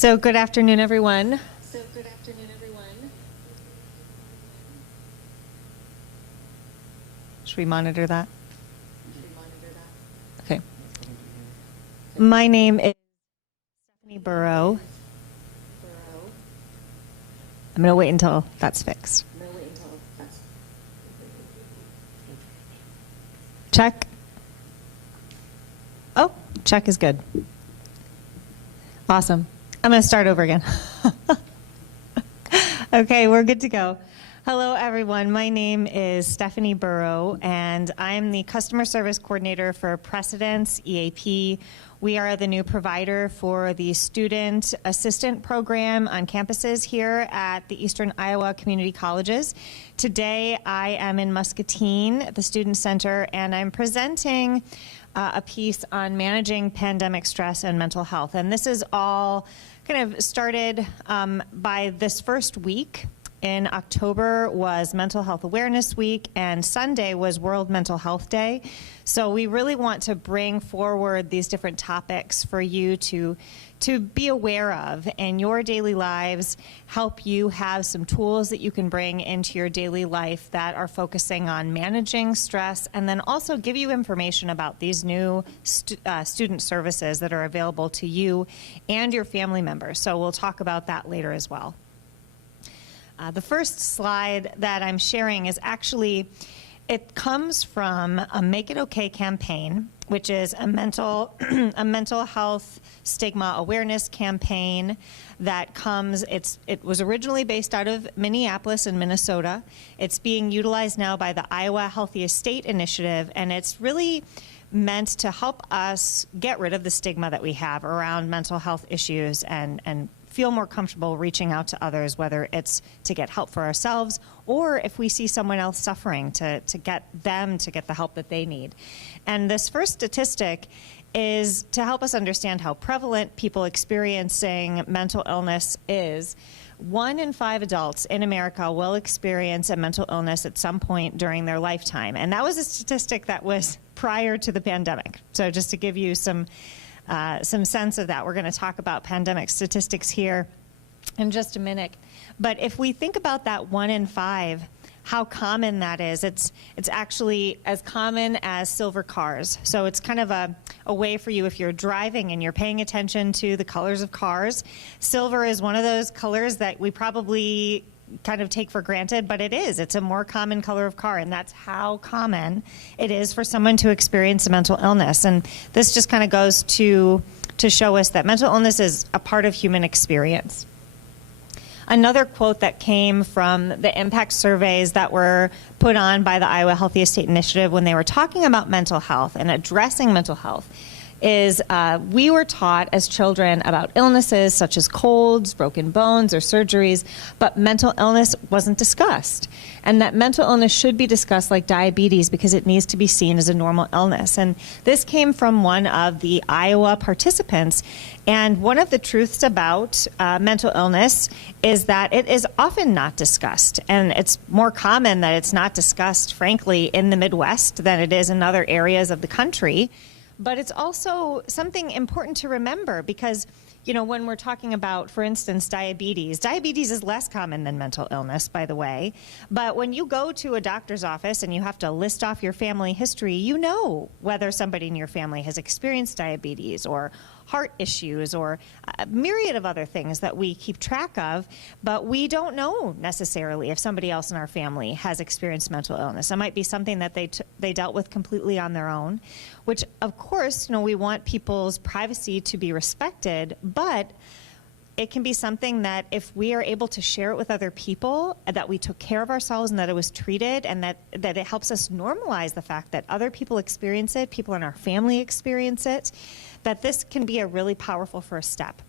So good afternoon, everyone. Should we monitor that? Okay. My name is Stephanie Burrow. I'm going to wait until that's fixed. Check. Oh, check is good. Awesome. I'm going to start over again. Okay, we're good to go. Hello, everyone. My name is Stephanie Burrow, and I'm the Customer Service Coordinator for Precedence EAP. We are the new provider for the Student Assistant Program on campuses here at the Eastern Iowa Community Colleges. Today, I am in Muscatine at the Student Center, and I'm presenting a piece on managing pandemic stress and mental health. And this is all kind of started by this first week. In October was Mental Health Awareness Week, and Sunday was World Mental Health Day. So we really want to bring forward these different topics for you to be aware of in your daily lives, help you have some tools that you can bring into your daily life that are focusing on managing stress, and then also give you information about these new student services that are available to you and your family members. So we'll talk about that later as well. The first slide that I'm sharing is actually, it comes from a Make It Okay campaign, which is a mental health stigma awareness campaign that comes, it was originally based out of Minneapolis in Minnesota. It's being utilized now by the Iowa Healthiest State Initiative, and it's really meant to help us get rid of the stigma that we have around mental health issues and feel more comfortable reaching out to others, whether it's to get help for ourselves or if we see someone else suffering, to get them to get the help that they need. And this first statistic is to help us understand how prevalent people experiencing mental illness is. 1 in 5 adults in America will experience a mental illness at some point during their lifetime. And that was a statistic that was prior to the pandemic. So just to give you some sense of that. We're going to talk about pandemic statistics here in just a minute. But if we think about that 1 in 5, how common that is, it's actually as common as silver cars. So it's kind of a way for you if you're driving and you're paying attention to the colors of cars. Silver is one of those colors that we probably kind of take for granted, but it is. It's a more common color of car, and that's how common it is for someone to experience a mental illness. And this just kind of goes to show us that mental illness is a part of human experience. Another quote that came from the impact surveys that were put on by the Iowa Healthiest State Initiative when they were talking about mental health and addressing mental health is we were taught as children about illnesses such as colds, broken bones, or surgeries, but mental illness wasn't discussed. And that mental illness should be discussed like diabetes because it needs to be seen as a normal illness. And this came from one of the Iowa participants. And one of the truths about mental illness is that it is often not discussed. And it's more common that it's not discussed, frankly, in the Midwest than it is in other areas of the country. But it's also something important to remember because, you know, when we're talking about, for instance, diabetes is less common than mental illness, by the way. But when you go to a doctor's office and you have to list off your family history, you know whether somebody in your family has experienced diabetes or heart issues or a myriad of other things that we keep track of, but we don't know necessarily if somebody else in our family has experienced mental illness. It might be something that they dealt with completely on their own, which of course, you know, we want people's privacy to be respected, but it can be something that if we are able to share it with other people, that we took care of ourselves and that it was treated, and that it helps us normalize the fact that other people experience it, people in our family experience it, that this can be a really powerful first step.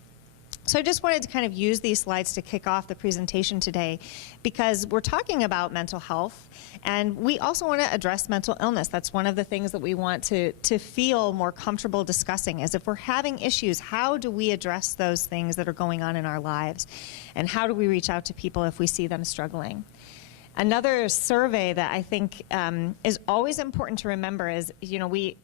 So I just wanted to kind of use these slides to kick off the presentation today because we're talking about mental health and we also want to address mental illness. That's one of the things that we want to feel more comfortable discussing is if we're having issues, how do we address those things that are going on in our lives? And how do we reach out to people if we see them struggling? Another survey that I think is always important to remember is,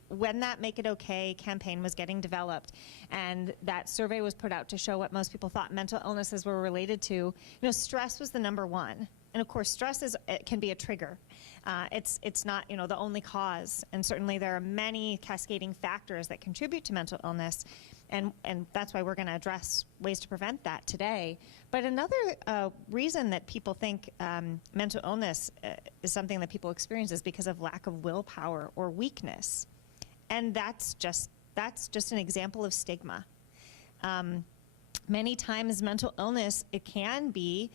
when that Make It Okay campaign was getting developed, and that survey was put out to show what most people thought mental illnesses were related to, stress was the number one. And of course, stress it can be a trigger. It's not, the only cause. And certainly there are many cascading factors that contribute to mental illness. And that's why we're going to address ways to prevent that today. But another reason that people think mental illness is something that people experience is because of lack of willpower or weakness. And that's just an example of stigma. Many times mental illness, it can be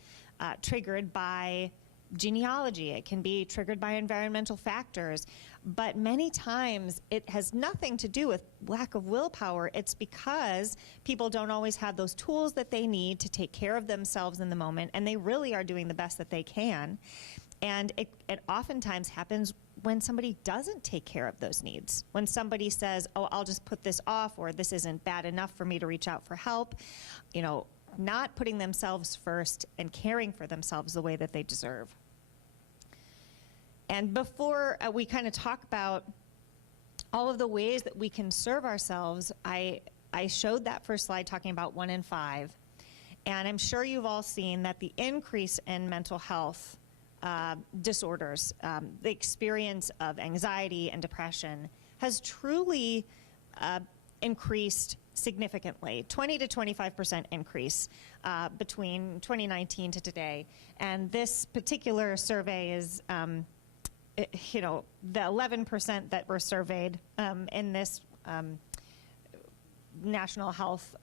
triggered by genealogy. It can be triggered by environmental factors. But many times it has nothing to do with lack of willpower. It's because people don't always have those tools that they need to take care of themselves in the moment, and they really are doing the best that they can. And it oftentimes happens when somebody doesn't take care of those needs. When somebody says, oh, I'll just put this off, or this isn't bad enough for me to reach out for help, not putting themselves first and caring for themselves the way that they deserve. And before we kind of talk about all of the ways that we can serve ourselves, I showed that first slide talking about 1 in 5. And I'm sure you've all seen that the increase in mental health disorders, the experience of anxiety and depression has truly increased significantly, 20 to 25% increase between 2019 to today. And this particular survey is, the 11% that were surveyed in this National Health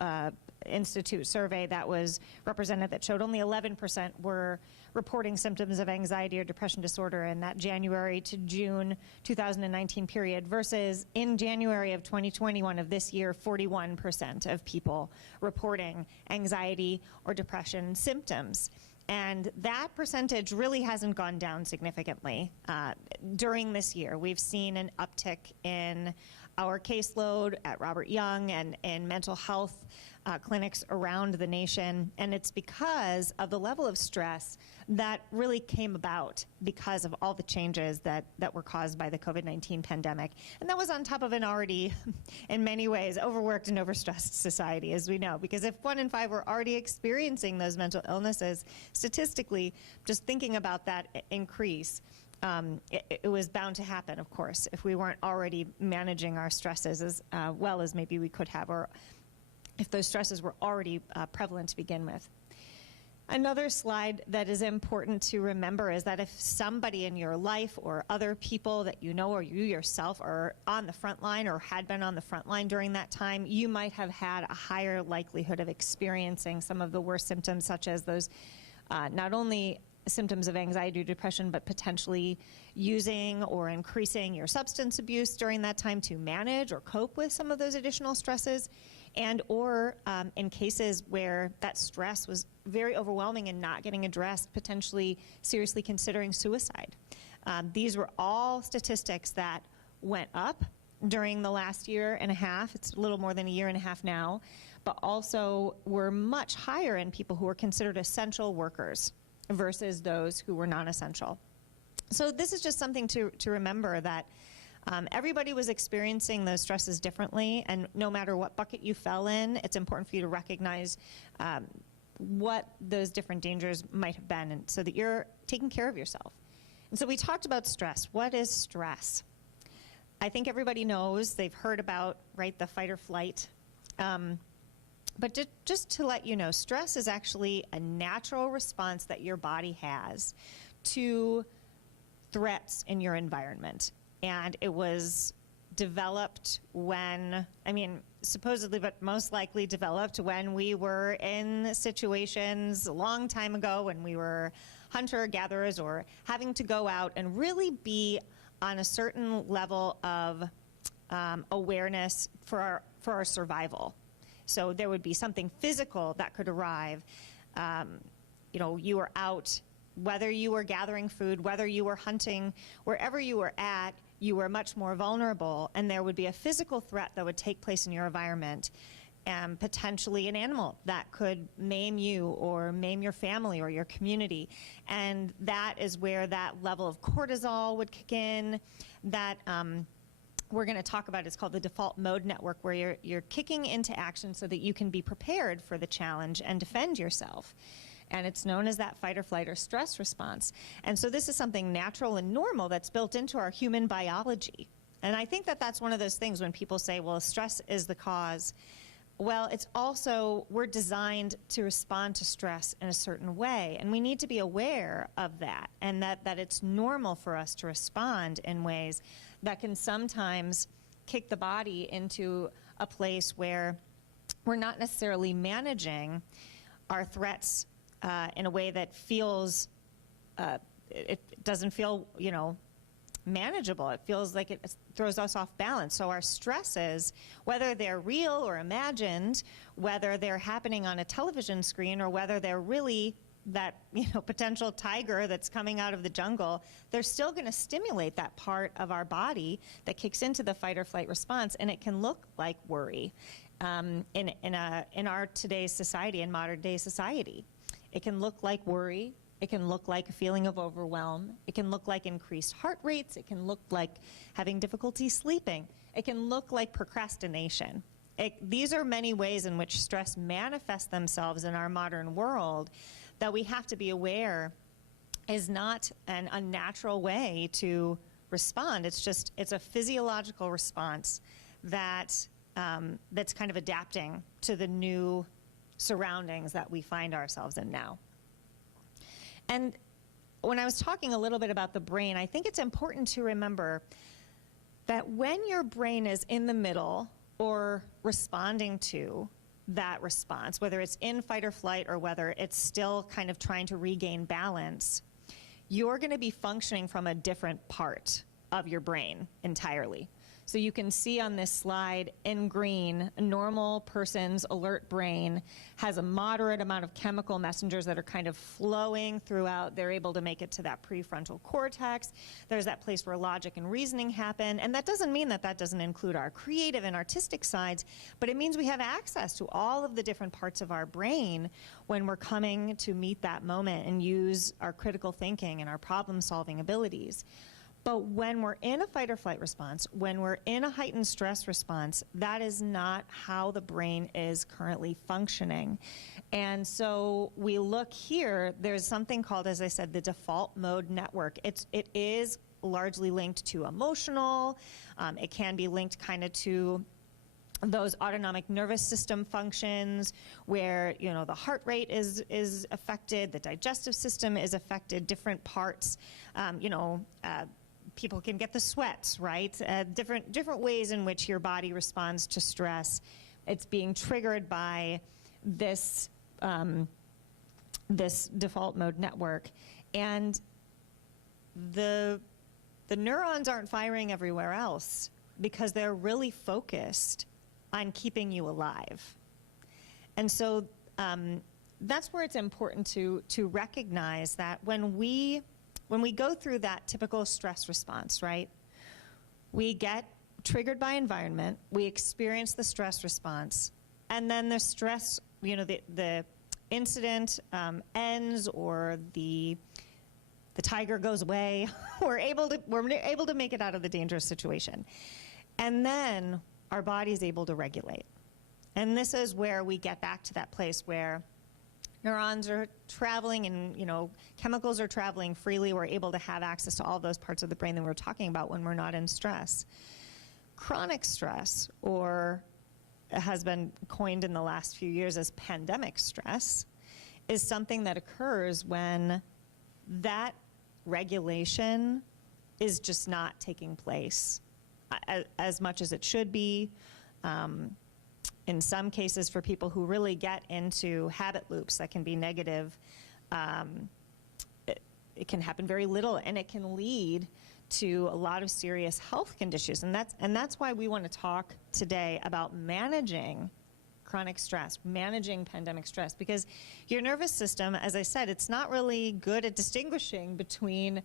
Institute survey that was represented, that showed only 11% were reporting symptoms of anxiety or depression disorder in that January to June 2019 period, versus in January of 2021 of this year, 41% of people reporting anxiety or depression symptoms. And that percentage really hasn't gone down significantly during this year. We've seen an uptick in our caseload at Robert Young and in mental health clinics around the nation, and it's because of the level of stress that really came about because of all the changes that were caused by the COVID-19 pandemic. And that was on top of an already, in many ways, overworked and overstressed society, as we know, because if 1 in 5 were already experiencing those mental illnesses, statistically, just thinking about that increase, it was bound to happen, of course, if we weren't already managing our stresses as well as maybe we could have, or if those stresses were already prevalent to begin with. Another slide that is important to remember is that if somebody in your life or other people that you know or you yourself are on the front line or had been on the front line during that time, you might have had a higher likelihood of experiencing some of the worst symptoms, such as those not only symptoms of anxiety or depression, but potentially using or increasing your substance abuse during that time to manage or cope with some of those additional stresses, and or in cases where that stress was very overwhelming and not getting addressed, potentially seriously considering suicide. These were all statistics that went up during the last year and a half. It's a little more than a year and a half now, but also were much higher in people who were considered essential workers versus those who were non-essential. So this is just something to remember, that everybody was experiencing those stresses differently, and no matter what bucket you fell in, it's important for you to recognize what those different dangers might have been, and so that you're taking care of yourself. And so we talked about stress. What is stress? I think everybody knows, they've heard about, right, the fight or flight. But just to let you know, stress is actually a natural response that your body has to threats in your environment. And it was developed when, supposedly, but most likely developed when we were in situations a long time ago when we were hunter-gatherers, or having to go out and really be on a certain level of awareness for our survival. So there would be something physical that could arrive. You were out, whether you were gathering food, whether you were hunting, wherever you were at, you were much more vulnerable, and there would be a physical threat that would take place in your environment. potentially an animal that could maim you or maim your family or your community. And that is where that level of cortisol would kick in. That we're going to talk about, it's called the default mode network, where you're kicking into action so that you can be prepared for the challenge and defend yourself. And it's known as that fight or flight or stress response. And so this is something natural and normal that's built into our human biology. And I think that that's one of those things when people say, well, stress is the cause. Well, it's also, we're designed to respond to stress in a certain way. And we need to be aware of that, and that it's normal for us to respond in ways that can sometimes kick the body into a place where we're not necessarily managing our threats in a way that feels, it doesn't feel, manageable. It feels like it throws us off balance. So our stresses, whether they're real or imagined, whether they're happening on a television screen or whether they're really that potential tiger that's coming out of the jungle, they're still going to stimulate that part of our body that kicks into the fight or flight response, and it can look like worry in our today's society, in modern day society. It can look like worry. It can look like a feeling of overwhelm. It can look like increased heart rates. It can look like having difficulty sleeping. It can look like procrastination. These are many ways in which stress manifests themselves in our modern world that we have to be aware is not an unnatural way to respond. It's a physiological response that's kind of adapting to the new surroundings that we find ourselves in now. And when I was talking a little bit about the brain, I think it's important to remember that when your brain is in the middle or responding to that response, whether it's in fight or flight or whether it's still kind of trying to regain balance, you're going to be functioning from a different part of your brain entirely. So you can see on this slide in green, a normal person's alert brain has a moderate amount of chemical messengers that are kind of flowing throughout. They're able to make it to that prefrontal cortex. There's that place where logic and reasoning happen. And that doesn't mean that doesn't include our creative and artistic sides, but it means we have access to all of the different parts of our brain when we're coming to meet that moment and use our critical thinking and our problem-solving abilities. But when we're in a fight or flight response, when we're in a heightened stress response, that is not how the brain is currently functioning. And so we look here, there's something called, as I said, the default mode network. It is largely linked to emotional. It can be linked kind of to those autonomic nervous system functions where, the heart rate is affected, the digestive system is affected, different parts, people can get the sweats, right? Different ways in which your body responds to stress. It's being triggered by this this default mode network, and the neurons aren't firing everywhere else because they're really focused on keeping you alive. And so that's where it's important to recognize that when we go through that typical stress response, right, we get triggered by environment, we experience the stress response, and then the stress, the incident ends or the tiger goes away. We're able to make it out of the dangerous situation. And then our body is able to regulate. And this is where we get back to that place where neurons are traveling and, chemicals are traveling freely. We're able to have access to all those parts of the brain that we're talking about when we're not in stress. Chronic stress, or it has been coined in the last few years as pandemic stress, is something that occurs when that regulation is just not taking place as much as it should be. In some cases, for people who really get into habit loops that can be negative, it can happen very little, and it can lead to a lot of serious health conditions. And that's why we want to talk today about managing chronic stress, managing pandemic stress, because your nervous system, as I said, it's not really good at distinguishing between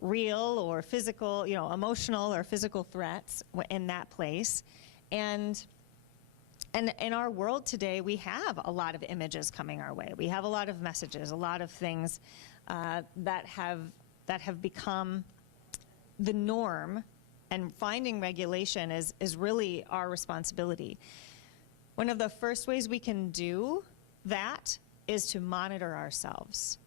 real or physical, emotional or physical threats in that place. And And in our world today, we have a lot of images coming our way. We have a lot of messages, a lot of things that have become the norm, and finding regulation is really our responsibility. One of the first ways we can do that is to monitor ourselves,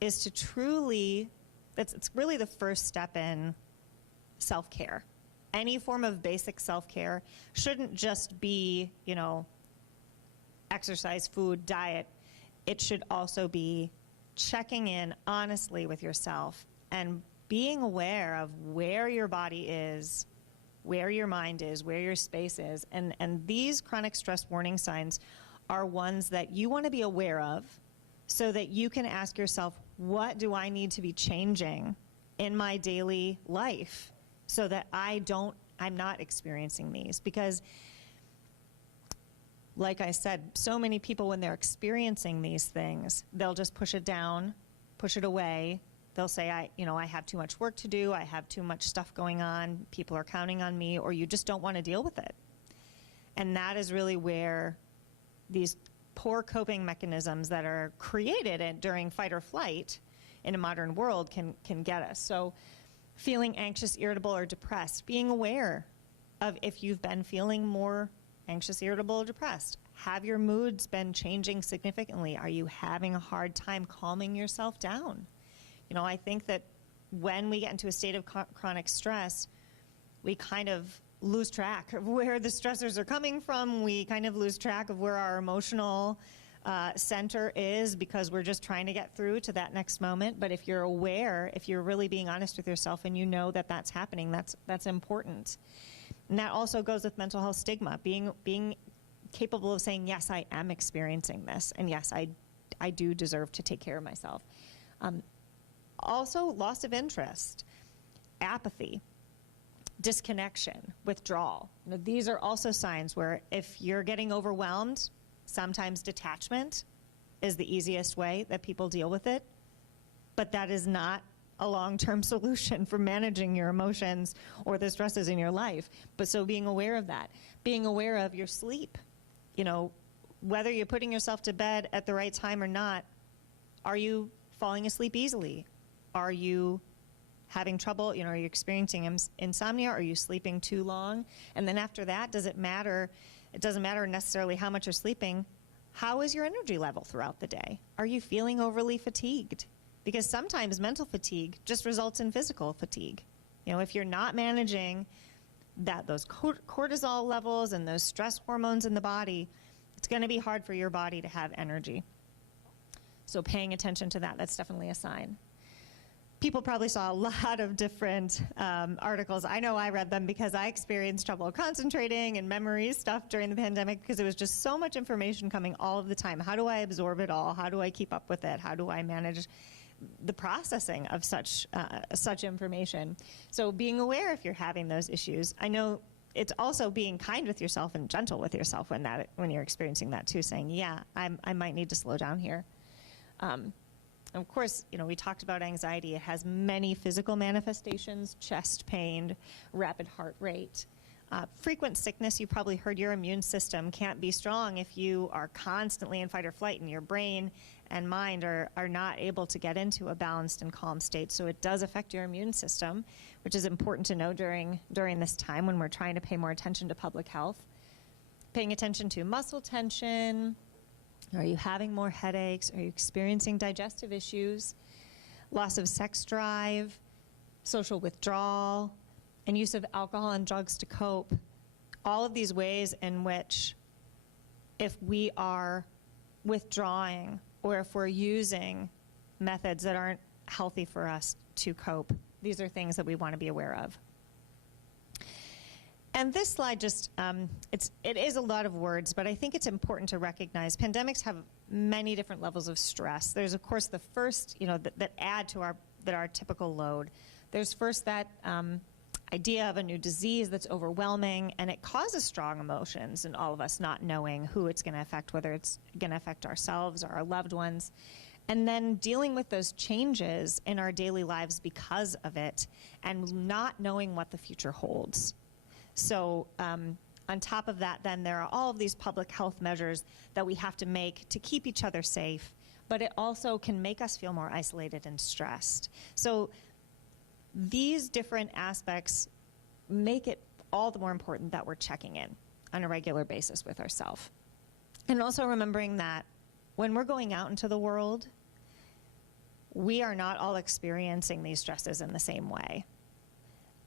is to truly, it's really the first step in self-care. Any form of basic self-care shouldn't just be, exercise, food, diet. It should also be checking in honestly with yourself and being aware of where your body is, where your mind is, where your space is. And these chronic stress warning signs are ones that you want to be aware of so that you can ask yourself, what do I need to be changing in my daily life so that I'm not experiencing these? Because, like I said, so many people, when they're experiencing these things, they'll just push it down, push it away. They'll say, I have too much work to do, I have too much stuff going on, people are counting on me, or you just don't want to deal with it. And that is really where these poor coping mechanisms that are created during fight or flight in a modern world can get us. So feeling anxious, irritable, or depressed, being aware of if you've been feeling more anxious, irritable, or depressed. Have your moods been changing significantly? Are you having a hard time calming yourself down? I think that when we get into a state of chronic stress, we kind of lose track of where the stressors are coming from. We kind of lose track of where our emotional center is because we're just trying to get through to that next moment. But if you're aware, if you're really being honest with yourself and you know that that's happening, that's important. And that also goes with mental health stigma, being capable of saying, yes, I am experiencing this, and yes, I do deserve to take care of myself. Also, loss of interest, apathy, disconnection, withdrawal. These are also signs where if you're getting overwhelmed, sometimes detachment is the easiest way that people deal with it, but that is not a long-term solution for managing your emotions or the stresses in your life. But so being aware of that, being aware of your sleep, whether you're putting yourself to bed at the right time or not, are you falling asleep easily? Are you having trouble? Are you experiencing insomnia? Are you sleeping too long? And then after that, does it matter? It doesn't matter necessarily how much you're sleeping. How is your energy level throughout the day? Are you feeling overly fatigued? Because sometimes mental fatigue just results in physical fatigue. If you're not managing those cortisol levels and those stress hormones in the body, it's going to be hard for your body to have energy. So paying attention to that's definitely a sign. People probably saw a lot of different articles. I know I read them because I experienced trouble concentrating and memory stuff during the pandemic because it was just so much information coming all of the time. How do I absorb it all? How do I keep up with it? How do I manage the processing of such information? So being aware if you're having those issues. I know it's also being kind with yourself and gentle with yourself when you're experiencing that too, saying, yeah, I might need to slow down here. Of course, we talked about anxiety. It has many physical manifestations: chest pain, rapid heart rate, frequent sickness. You probably heard your immune system can't be strong if you are constantly in fight or flight and your brain and mind are not able to get into a balanced and calm state. So it does affect your immune system, which is important to know during this time when we're trying to pay more attention to public health. Paying attention to muscle tension. Are you having more headaches? Are you experiencing digestive issues? Loss of sex drive, social withdrawal, and use of alcohol and drugs to cope. All of these ways in which if we are withdrawing or if we're using methods that aren't healthy for us to cope, these are things that we want to be aware of. And this slide just, it is a lot of words, but I think it's important to recognize pandemics have many different levels of stress. There's, of course, the first, that add to our typical load. There's first that idea of a new disease that's overwhelming, and it causes strong emotions in all of us, not knowing who it's going to affect, whether it's going to affect ourselves or our loved ones. And then dealing with those changes in our daily lives because of it and not knowing what the future holds. So on top of that, then there are all of these public health measures that we have to make to keep each other safe, but it also can make us feel more isolated and stressed. So these different aspects make it all the more important that we're checking in on a regular basis with ourselves. And also remembering that when we're going out into the world, we are not all experiencing these stresses in the same way.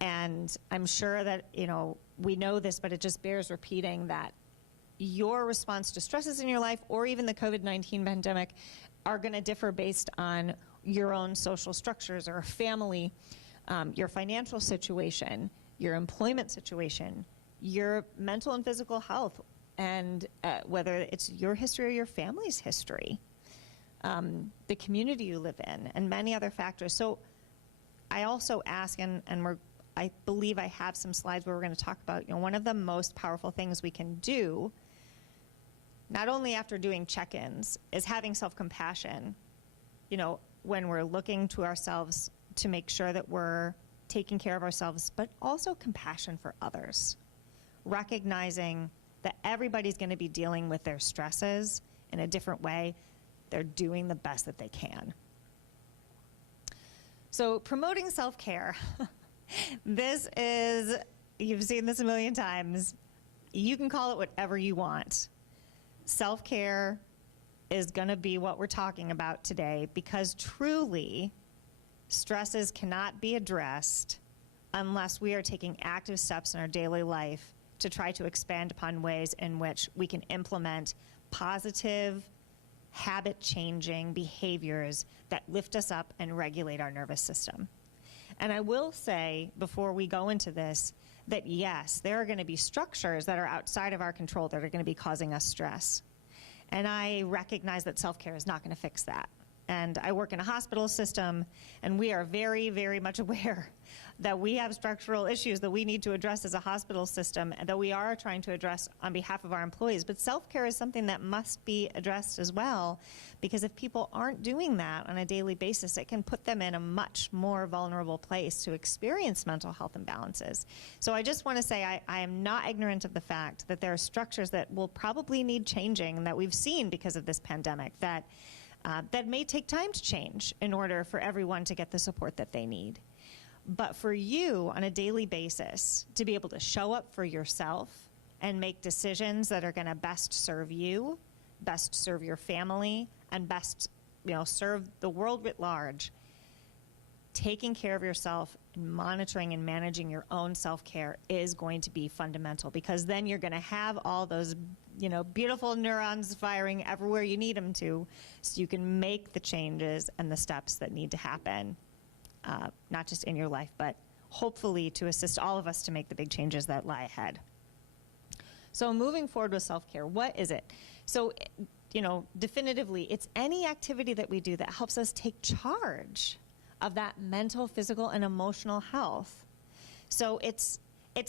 And I'm sure that, we know this, but it just bears repeating that your response to stresses in your life, or even the COVID-19 pandemic, are going to differ based on your own social structures or family, your financial situation, your employment situation, your mental and physical health, and whether it's your history or your family's history, the community you live in, and many other factors. So I also ask, I believe I have some slides where we're going to talk about, one of the most powerful things we can do, not only after doing check-ins, is having self-compassion, when we're looking to ourselves to make sure that we're taking care of ourselves, but also compassion for others. Recognizing that everybody's going to be dealing with their stresses in a different way. They're doing the best that they can. So promoting self-care. This is, you've seen this a million times. You can call it whatever you want. Self-care is going to be what we're talking about today, because truly, stresses cannot be addressed unless we are taking active steps in our daily life to try to expand upon ways in which we can implement positive, habit-changing behaviors that lift us up and regulate our nervous system. And I will say, before we go into this, that yes, there are going to be structures that are outside of our control that are going to be causing us stress. And I recognize that self-care is not going to fix that. And I work in a hospital system, and we are very, very much aware that we have structural issues that we need to address as a hospital system, and that we are trying to address on behalf of our employees. But self-care is something that must be addressed as well, because if people aren't doing that on a daily basis, it can put them in a much more vulnerable place to experience mental health imbalances. So I just want to say I am not ignorant of the fact that there are structures that will probably need changing, and that we've seen because of this pandemic, that may take time to change in order for everyone to get the support that they need. But for you, on a daily basis, to be able to show up for yourself and make decisions that are going to best serve you, best serve your family, and best, serve the world writ large, taking care of yourself and monitoring and managing your own self-care is going to be fundamental, because then you're going to have all those beautiful neurons firing everywhere you need them to, so you can make the changes and the steps that need to happen, not just in your life, but hopefully to assist all of us to make the big changes that lie ahead. So moving forward with self-care, what is it? So, definitively, it's any activity that we do that helps us take charge of that mental, physical, and emotional health. So it's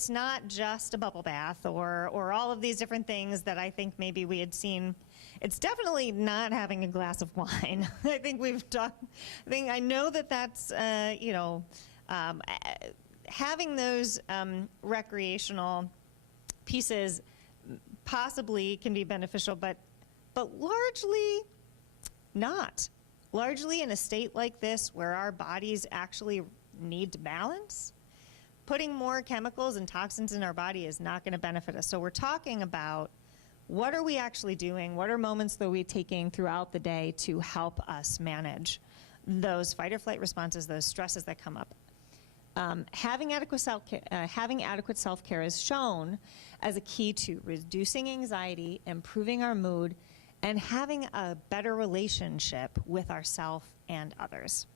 not just a bubble bath or all of these different things that I think maybe we had seen. It's definitely not having a glass of wine. I think I know that that's, having those recreational pieces possibly can be beneficial, but largely not. Largely in a state like this where our bodies actually need to balance, putting more chemicals and toxins in our body is not going to benefit us. So we're talking about, what are we actually doing? What are moments that we're taking throughout the day to help us manage those fight or flight responses, those stresses that come up? Having adequate self-care is shown as a key to reducing anxiety, improving our mood, and having a better relationship with ourselves and others.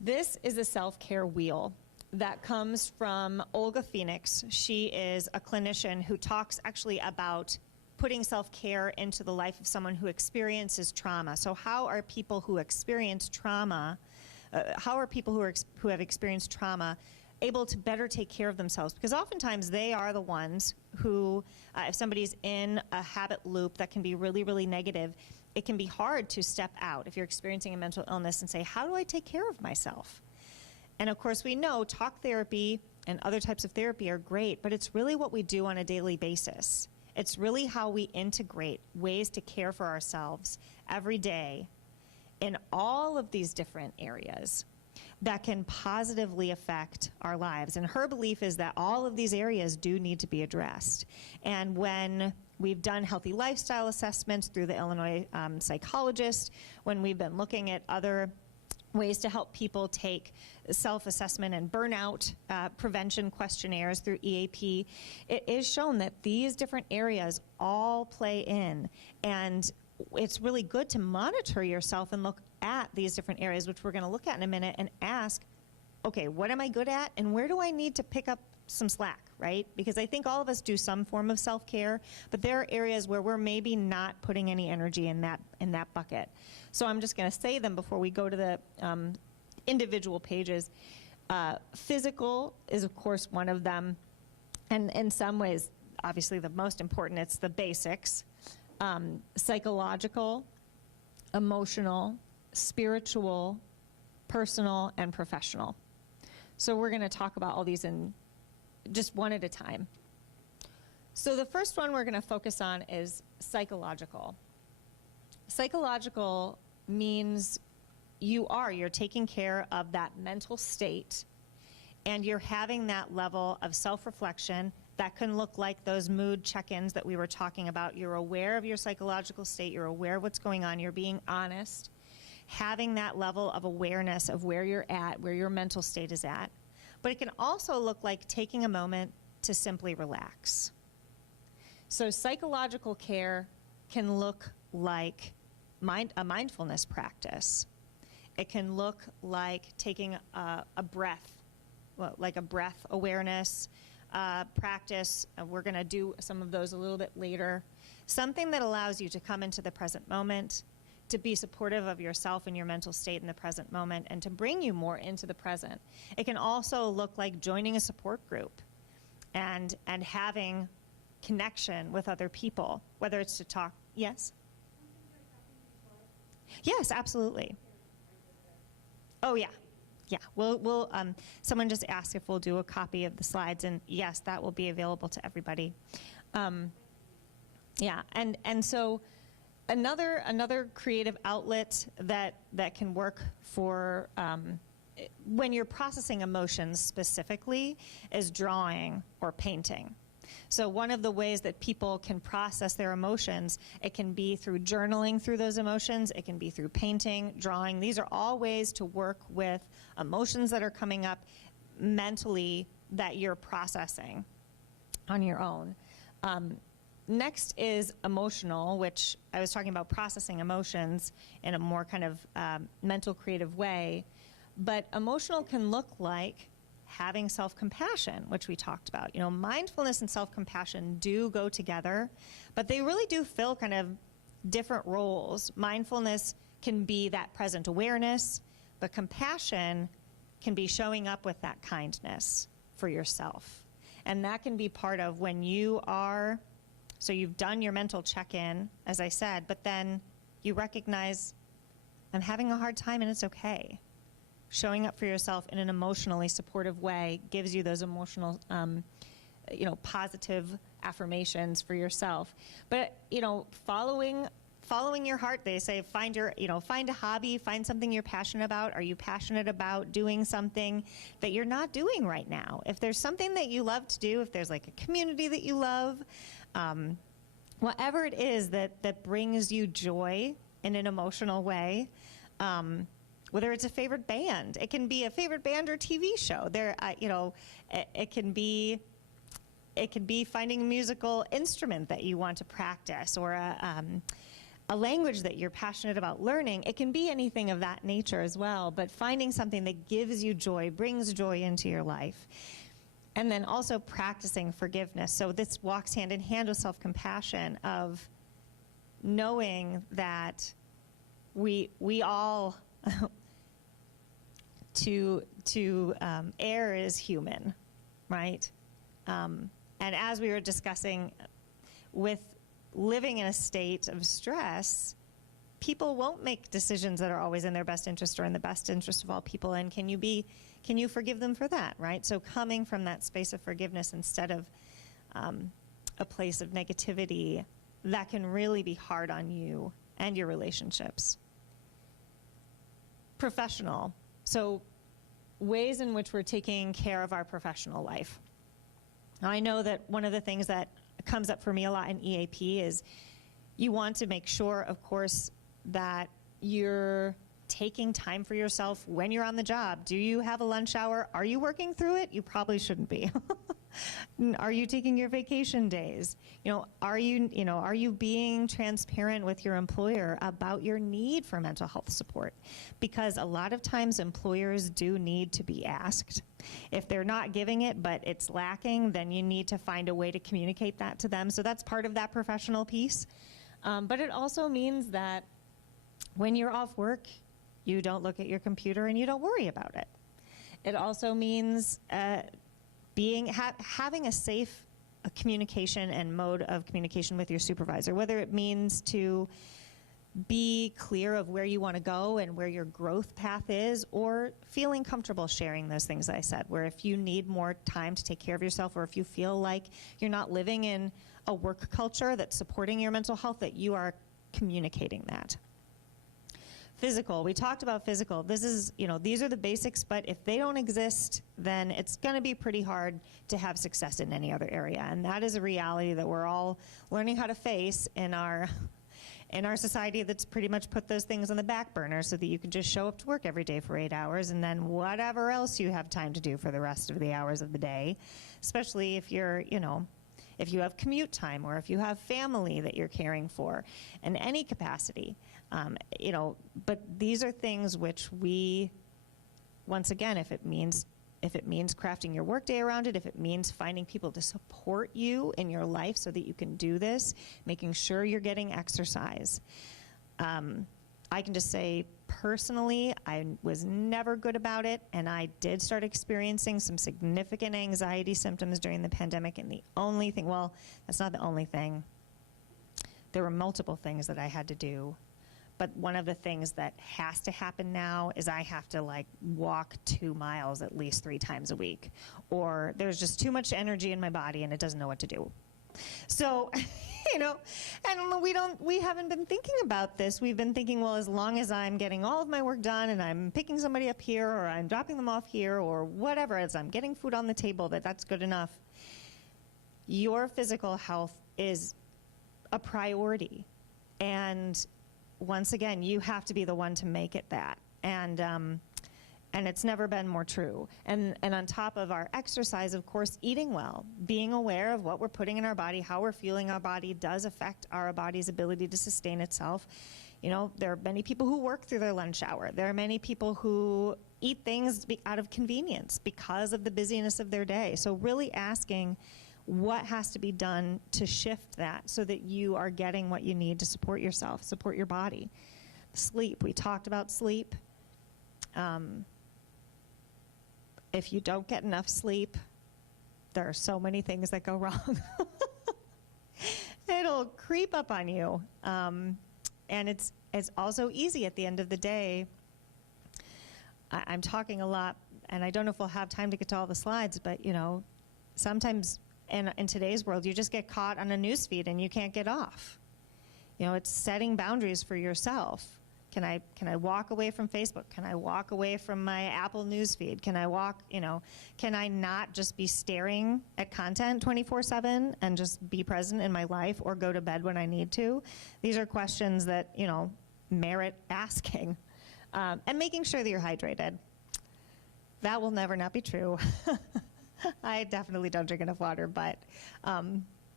This is a SelfCare Wheel that comes from Olga Phoenix. She is a clinician who talks actually about putting self-care into the life of someone who experiences trauma. So how are people who experience trauma, who have experienced trauma able to better take care of themselves? Because oftentimes they are the ones who, if somebody's in a habit loop that can be really, really negative, it can be hard to step out if you're experiencing a mental illness and say, how do I take care of myself? And of course we know talk therapy and other types of therapy are great, but it's really what we do on a daily basis. It's really how we integrate ways to care for ourselves every day in all of these different areas that can positively affect our lives. And her belief is that all of these areas do need to be addressed. And when we've done healthy lifestyle assessments through the Illinois psychologist, when we've been looking at other ways to help people take self-assessment and burnout prevention questionnaires through EAP, it is shown that these different areas all play in. And it's really good to monitor yourself and look at these different areas, which we're going to look at in a minute, and ask, okay, what am I good at and where do I need to pick up some slack, right? Because I think all of us do some form of self-care, but there are areas where we're maybe not putting any energy in that bucket. So I'm just going to say them before we go to the individual pages. Physical is, of course, one of them, and in some ways, obviously the most important. It's the basics. Psychological, emotional, spiritual, personal, and professional. So we're going to talk about all these in just one at a time. So the first one we're going to focus on is psychological. Psychological means you're taking care of that mental state, and you're having that level of self-reflection. That can look like those mood check-ins that we were talking about. You're aware of your psychological state. You're aware of what's going on. You're being honest. Having that level of awareness of where you're at, where your mental state is at. But it can also look like taking a moment to simply relax. So psychological care can look like a mindfulness practice. It can look like taking a breath, like a breath awareness practice. We're going to do some of those a little bit later. Something that allows you to come into the present moment, to be supportive of yourself and your mental state in the present moment, and to bring you more into the present. It can also look like joining a support group and having connection with other people, whether it's to talk. Yes? Yes, absolutely. Oh, yeah. Yeah, we'll someone just asked if we'll do a copy of the slides, and yes, that will be available to everybody. Yeah, and so another creative outlet that can work for when you're processing emotions specifically is drawing or painting. So one of the ways that people can process their emotions, it can be through journaling through those emotions, it can be through painting, drawing. These are all ways to work with emotions that are coming up mentally that you're processing on your own. Next is emotional, which I was talking about processing emotions in a more kind of mental, creative way. But emotional can look like having self-compassion, which we talked about. You know, mindfulness and self-compassion do go together, but they really do fill kind of different roles. Mindfulness can be that present awareness, but compassion can be showing up with that kindness for yourself. And that can be part of when you are, so you've done your mental check-in, as I said, but then you recognize, I'm having a hard time and it's okay. Showing up for yourself in an emotionally supportive way gives you those emotional, positive affirmations for yourself. But, following your heart, they say, find a hobby, find something you're passionate about. Are you passionate about doing something that you're not doing right now? If there's something that you love to do, if there's like a community that you love, whatever it is that brings you joy in an emotional way, whether it's a favorite band, it can be a favorite band or TV show. It can be finding a musical instrument that you want to practice, or a language that you're passionate about learning. It can be anything of that nature as well, but finding something that gives you joy, brings joy into your life. And then also practicing forgiveness. So this walks hand in hand with self-compassion, of knowing that we all to err is human, right? And as we were discussing, with living in a state of stress, people won't make decisions that are always in their best interest or in the best interest of all people. And can you be can you forgive them for that, right? So coming from that space of forgiveness instead of a place of negativity, that can really be hard on you and your relationships. Professional. So ways in which we're taking care of our professional life. Now, I know that one of the things that comes up for me a lot in EAP is you want to make sure, of course, that you're taking time for yourself when you're on the job. Do you have a lunch hour? Are you working through it? You probably shouldn't be. Are you taking your vacation days? Are you being transparent with your employer about your need for mental health support? Because a lot of times employers do need to be asked. If they're not giving it, but it's lacking, then you need to find a way to communicate that to them. So that's part of that professional piece. But it also means that when you're off work, you don't look at your computer and you don't worry about it. It also means having a safe communication and mode of communication with your supervisor, whether it means to be clear of where you want to go and where your growth path is, or feeling comfortable sharing those things that I said, where if you need more time to take care of yourself, or if you feel like you're not living in a work culture that's supporting your mental health, that you are communicating that. Physical, we talked about physical. This is, these are the basics, but if they don't exist, then it's going to be pretty hard to have success in any other area. And that is a reality that we're all learning how to face in our society that's pretty much put those things on the back burner so that you can just show up to work every day for 8 hours and then whatever else you have time to do for the rest of the hours of the day, especially if you're, if you have commute time or if you have family that you're caring for in any capacity. But these are things which we, once again, if it means crafting your workday around it, if it means finding people to support you in your life so that you can do this, making sure you're getting exercise. I can just say personally, I was never good about it, and I did start experiencing some significant anxiety symptoms during the pandemic, and the only thing, well, that's not the only thing. There were multiple things that I had to do. But one of the things that has to happen now is I have to walk 2 miles at least 3 times a week, or there's just too much energy in my body and it doesn't know what to do. So, and we haven't been thinking about this. We've been thinking, well, as long as I'm getting all of my work done and I'm picking somebody up here or I'm dropping them off here or whatever, as I'm getting food on the table, that's good enough. Your physical health is a priority. And once again, you have to be the one to make it that. And it's never been more true. And on top of our exercise, of course, eating well, being aware of what we're putting in our body, how we're fueling our body does affect our body's ability to sustain itself. There are many people who work through their lunch hour. There are many people who eat things out of convenience because of the busyness of their day. So really asking what has to be done to shift that so that you are getting what you need to support yourself, support your body. Sleep, we talked about sleep. If you don't get enough sleep, there are so many things that go wrong. It'll creep up on you. And it's also easy at the end of the day. I'm talking a lot, and I don't know if we'll have time to get to all the slides, but, sometimes in today's world, you just get caught on a news feed and you can't get off. It's setting boundaries for yourself. Can I walk away from Facebook? Can I walk away from my Apple news feed? Can I not just be staring at content 24/7 and just be present in my life or go to bed when I need to? These are questions that, merit asking. And making sure that you're hydrated. That will never not be true. I definitely don't drink enough water, but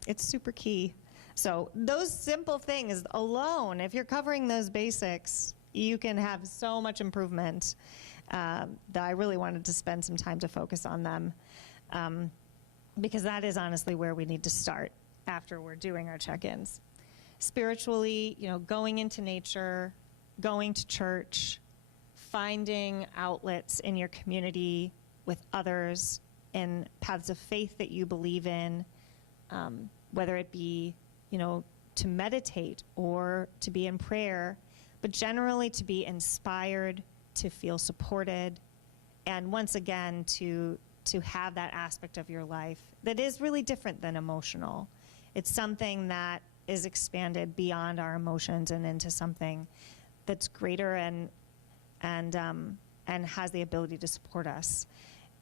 it's super key. So those simple things alone, if you're covering those basics, you can have so much improvement that I really wanted to spend some time to focus on them because that is honestly where we need to start after we're doing our check-ins. Spiritually, going into nature, going to church, finding outlets in your community with others in paths of faith that you believe in, whether it be to meditate or to be in prayer, but generally to be inspired, to feel supported, And once again, to have that aspect of your life that is really different than emotional. It's something that is expanded beyond our emotions and into something that's greater and has the ability to support us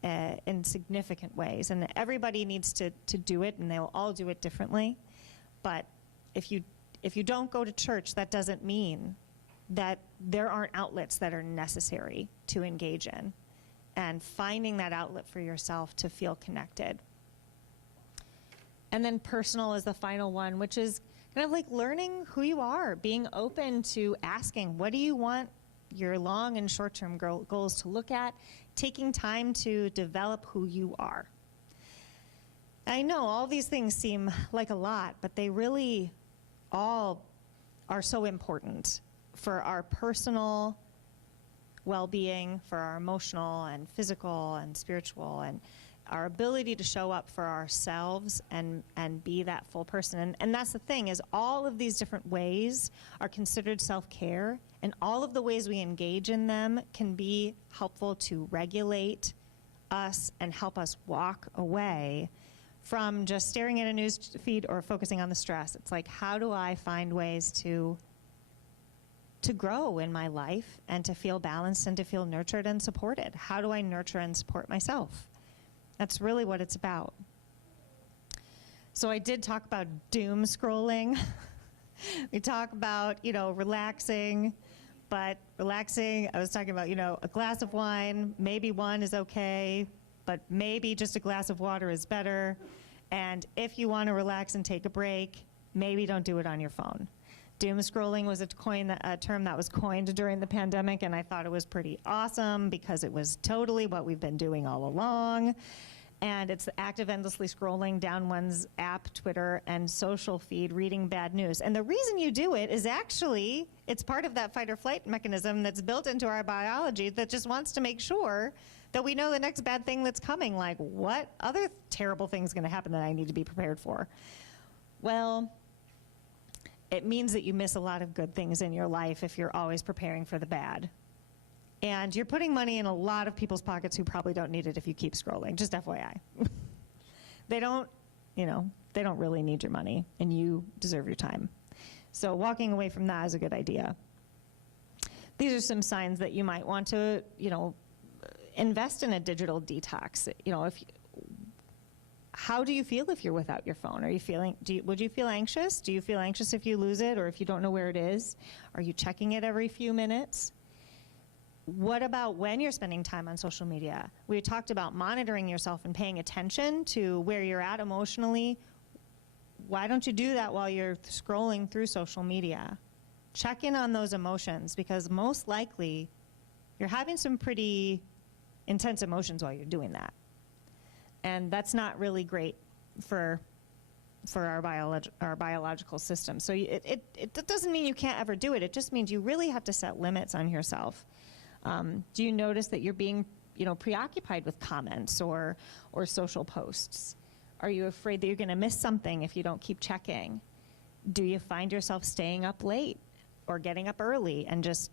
in significant ways. And everybody needs to do it, and they will all do it differently. But if you don't go to church, that doesn't mean that there aren't outlets that are necessary to engage in, and finding that outlet for yourself to feel connected. And then personal is the final one, which is kind of like learning who you are, being open to asking, what do you want your long and short-term goals to look at, taking time to develop who you are. I know all these things seem like a lot, but they really all are so important for our personal well-being, for our emotional and physical and spiritual, and our ability to show up for ourselves and be that full person. And that's the thing, is all of these different ways are considered self-care, and all of the ways we engage in them can be helpful to regulate us and help us walk away from just staring at a news feed or focusing on the stress. It's like, how do I find ways to grow in my life and to feel balanced and to feel nurtured and supported? How do I nurture and support myself? That's really what it's about. So I did talk about doom scrolling. We talk about, relaxing, but relaxing, I was talking about, a glass of wine, maybe one is okay, but maybe just a glass of water is better. And if you want to relax and take a break, maybe don't do it on your phone. Doom scrolling was a term that was coined during the pandemic, and I thought it was pretty awesome because it was totally what we've been doing all along. And it's the act of endlessly scrolling down one's app, Twitter, and social feed, reading bad news. And the reason you do it is actually, it's part of that fight or flight mechanism that's built into our biology that just wants to make sure that we know the next bad thing that's coming. Like, what other terrible thing's going to happen that I need to be prepared for? Well, it means that you miss a lot of good things in your life if you're always preparing for the bad. And you're putting money in a lot of people's pockets who probably don't need it if you keep scrolling, just FYI. They don't really need your money, and you deserve your time. So walking away from that is a good idea. These are some signs that you might want to, invest in a digital detox. How do you feel if you're without your phone? Would you feel anxious? Do you feel anxious if you lose it or if you don't know where it is? Are you checking it every few minutes? What about when you're spending time on social media? We talked about monitoring yourself and paying attention to where you're at emotionally. Why don't you do that while you're scrolling through social media? Check in on those emotions, because most likely you're having some pretty intense emotions while you're doing that. And that's not really great for our biological system. So it doesn't mean you can't ever do it. It just means you really have to set limits on yourself. Do you notice that you're being, preoccupied with comments or social posts? Are you afraid that you're going to miss something if you don't keep checking? Do you find yourself staying up late or getting up early and just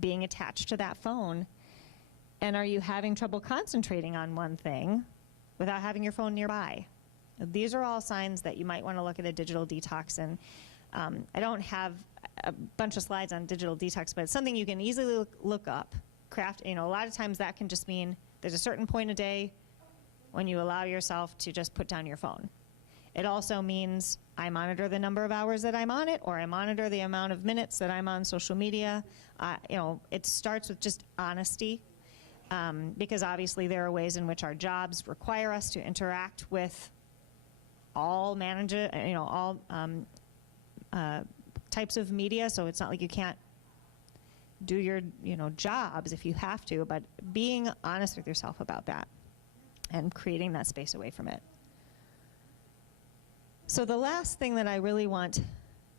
being attached to that phone? And are you having trouble concentrating on one thing without having your phone nearby? These are all signs that you might want to look at a digital detox. And I don't have a bunch of slides on digital detox, but it's something you can easily look up. A lot of times that can just mean there's a certain point a day when you allow yourself to just put down your phone. It also means I monitor the number of hours that I'm on it, or I monitor the amount of minutes that I'm on social media. It starts with just honesty, because obviously there are ways in which our jobs require us to interact with all types of media. So it's not like you can't do your jobs if you have to, but being honest with yourself about that and creating that space away from it. So the last thing that I really want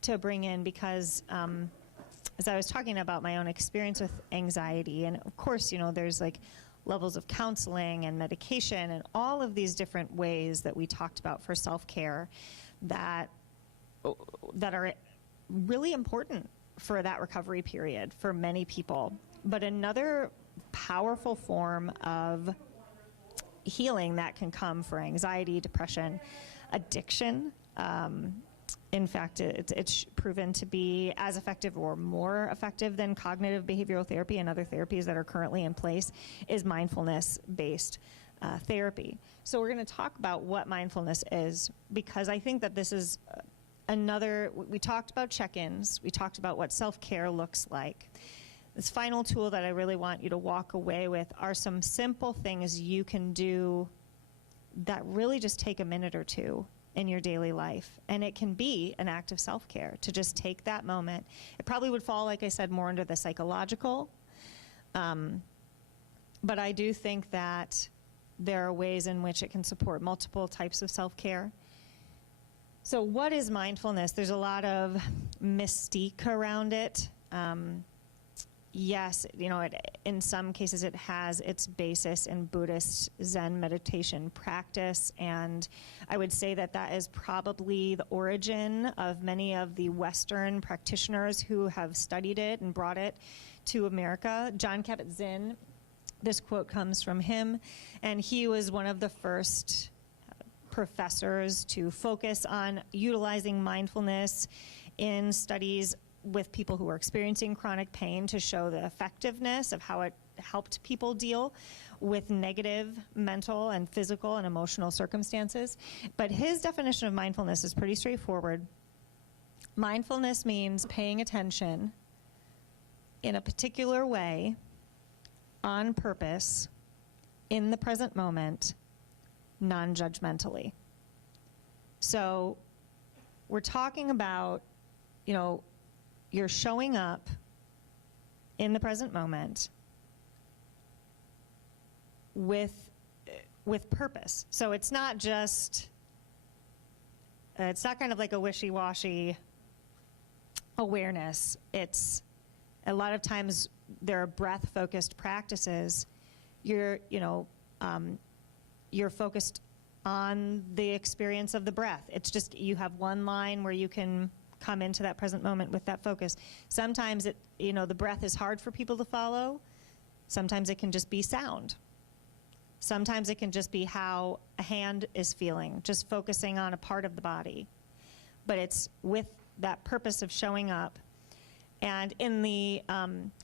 to bring in, because as I was talking about my own experience with anxiety, and of course, there's like levels of counseling and medication and all of these different ways that we talked about for self-care that are really important for that recovery period for many people. But another powerful form of healing that can come for anxiety, depression, addiction. In fact, it's proven to be as effective or more effective than cognitive behavioral therapy and other therapies that are currently in place is mindfulness-based therapy. So we're going to talk about what mindfulness is, because I think that this is we talked about check-ins, we talked about what self-care looks like. This final tool that I really want you to walk away with are some simple things you can do that really just take a minute or two in your daily life. And it can be an act of self-care to just take that moment. It probably would fall, like I said, more under the psychological. But I do think that there are ways in which it can support multiple types of self-care. So what is mindfulness? There's a lot of mystique around it. Yes, in some cases it has its basis in Buddhist Zen meditation practice, and I would say that that is probably the origin of many of the Western practitioners who have studied it and brought it to America. Jon Kabat-Zinn, this quote comes from him, and he was one of the first professors to focus on utilizing mindfulness in studies with people who were experiencing chronic pain to show the effectiveness of how it helped people deal with negative mental and physical and emotional circumstances. But his definition of mindfulness is pretty straightforward. Mindfulness means paying attention in a particular way, on purpose, in the present moment, non-judgmentally. So we're talking about, you're showing up in the present moment with purpose. So it's not just, it's not kind of like a wishy-washy awareness. It's a lot of times there are breath-focused practices. You're focused on the experience of the breath. It's just you have one line where you can come into that present moment with that focus. Sometimes the breath is hard for people to follow. Sometimes it can just be sound. Sometimes it can just be how a hand is feeling, just focusing on a part of the body. But it's with that purpose of showing up. And in the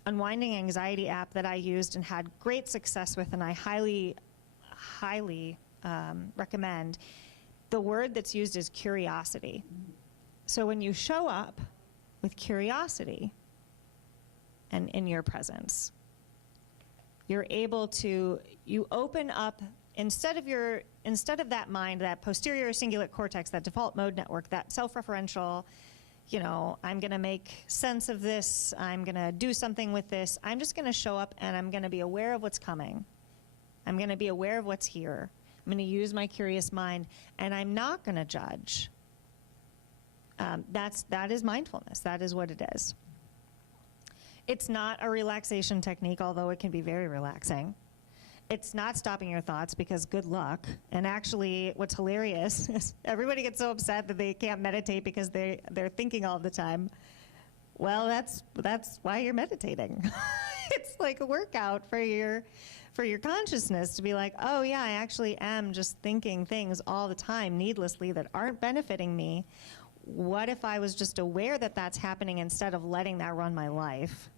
Unwinding Anxiety app that I used and had great success with, and I highly, highly recommend, the word that's used is curiosity. So when you show up with curiosity and in your presence, you're able to, you open up, instead of that mind, that posterior cingulate cortex, that default mode network, that self-referential, I'm going to make sense of this, I'm going to do something with this, I'm just going to show up and I'm going to be aware of what's coming. I'm going to be aware of what's here. I'm going to use my curious mind, and I'm not going to judge. That is mindfulness. That is what it is. It's not a relaxation technique, although it can be very relaxing. It's not stopping your thoughts, because good luck. And actually, what's hilarious is everybody gets so upset that they can't meditate because they're thinking all the time. Well, that's why you're meditating. It's like a workout for your consciousness to be like, oh yeah, I actually am just thinking things all the time needlessly that aren't benefiting me. What if I was just aware that that's happening instead of letting that run my life?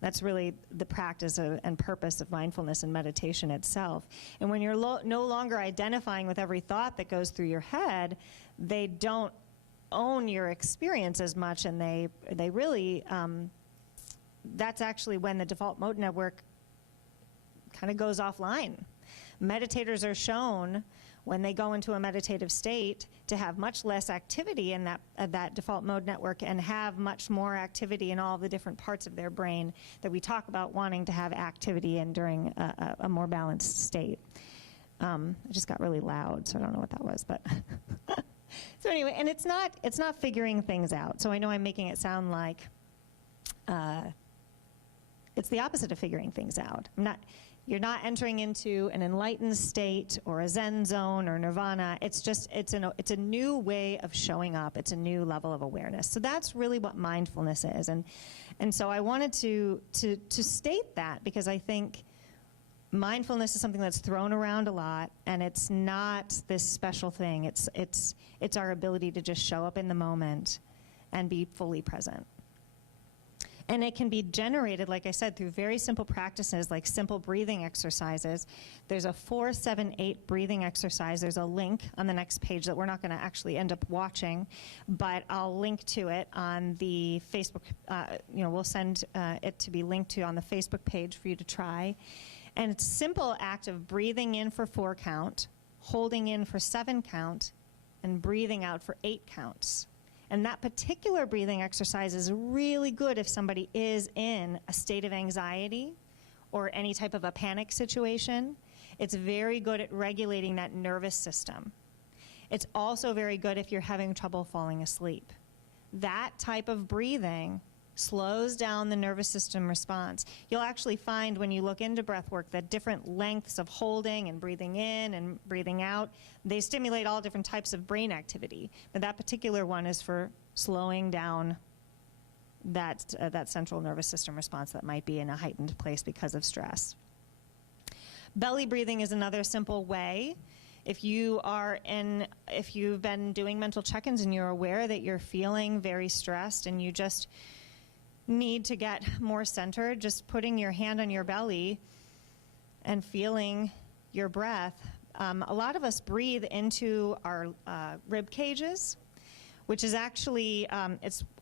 That's really the practice and purpose of mindfulness and meditation itself. And when you're no longer identifying with every thought that goes through your head, they don't own your experience as much, and they really, that's actually when the default mode network kind of goes offline. Meditators are shown, when they go into a meditative state, to have much less activity in that default mode network and have much more activity in all the different parts of their brain that we talk about wanting to have activity in during a more balanced state. I just got really loud, so I don't know what that was, but so anyway, and it's not figuring things out. So I know I'm making it sound like it's the opposite of figuring things out. You're not entering into an enlightened state or a Zen zone or nirvana. It's a new way of showing up. It's a new level of awareness. So that's really what mindfulness is. And so I wanted to state that, because I think mindfulness is something that's thrown around a lot, and it's not this special thing. It's our ability to just show up in the moment and be fully present. And it can be generated, like I said, through very simple practices like simple breathing exercises. There's a 4-7-8 breathing exercise. There's a link on the next page that we're not going to actually end up watching, but I'll link to it on the Facebook. We'll send it to be linked to on the Facebook page for you to try. And it's a simple act of breathing in for 4 count, holding in for 7 count, and breathing out for 8 counts. And that particular breathing exercise is really good if somebody is in a state of anxiety or any type of a panic situation. It's very good at regulating that nervous system. It's also very good if you're having trouble falling asleep. That type of breathing slows down the nervous system response. You'll actually find when you look into breath work that different lengths of holding and breathing in and breathing out, they stimulate all different types of brain activity. But that particular one is for slowing down that central nervous system response that might be in a heightened place because of stress. Belly breathing is another simple way. If you've been doing mental check-ins and you're aware that you're feeling very stressed and you just need to get more centered, just putting your hand on your belly and feeling your breath. A lot of us breathe into our rib cages, which is actually,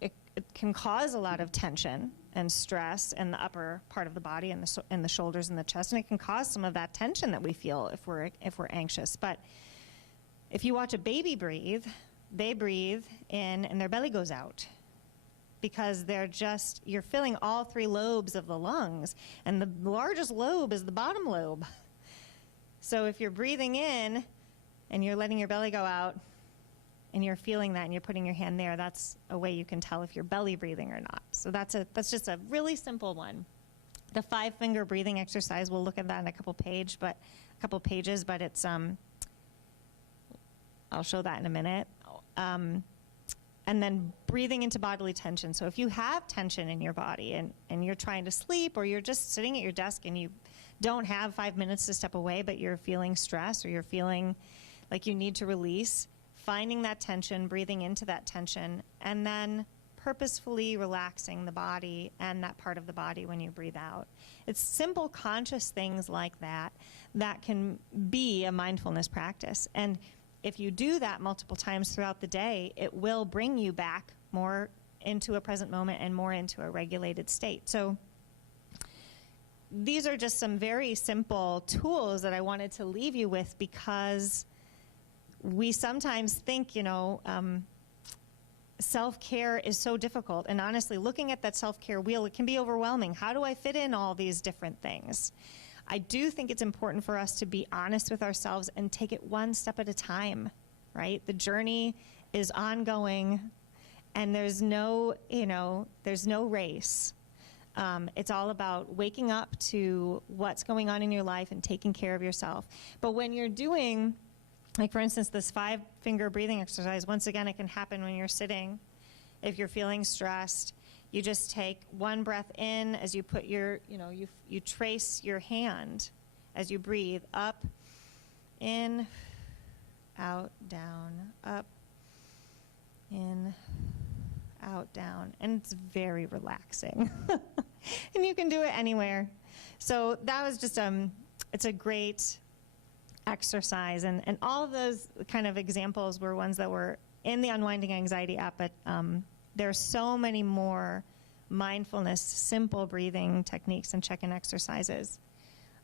it can cause a lot of tension and stress in the upper part of the body and the shoulders and the chest, and it can cause some of that tension that we feel if we're anxious. But if you watch a baby breathe, they breathe in and their belly goes out, because you're filling all 3 lobes of the lungs, and the largest lobe is the bottom lobe. So if you're breathing in and you're letting your belly go out and you're feeling that and you're putting your hand there, that's a way you can tell if you're belly breathing or not. So that's just a really simple one. The 5-finger breathing exercise, we'll look at that in a couple pages, but it's I'll show that in a minute. And then breathing into bodily tension. So if you have tension in your body and you're trying to sleep, or you're just sitting at your desk and you don't have 5 minutes to step away, but you're feeling stress or you're feeling like you need to release, finding that tension, breathing into that tension, and then purposefully relaxing the body and that part of the body when you breathe out. It's simple, conscious things like that that can be a mindfulness practice. And if you do that multiple times throughout the day, it will bring you back more into a present moment and more into a regulated state. So these are just some very simple tools that I wanted to leave you with, because we sometimes think, self-care is so difficult. And honestly, looking at that self-care wheel, it can be overwhelming. How do I fit in all these different things? I do think it's important for us to be honest with ourselves and take it one step at a time, right? The journey is ongoing, and there's no race. It's all about waking up to what's going on in your life and taking care of yourself. But when you're doing, like for instance, this 5-finger breathing exercise, once again, it can happen when you're sitting. If you're feeling stressed, you just take one breath in as you put you trace your hand as you breathe up, in, out, down, up, in, out, down. And it's very relaxing. And you can do it anywhere. So that was just, it's a great exercise. And all of those kind of examples were ones that were in the Unwinding Anxiety app, but there are so many more mindfulness, simple breathing techniques and check-in exercises.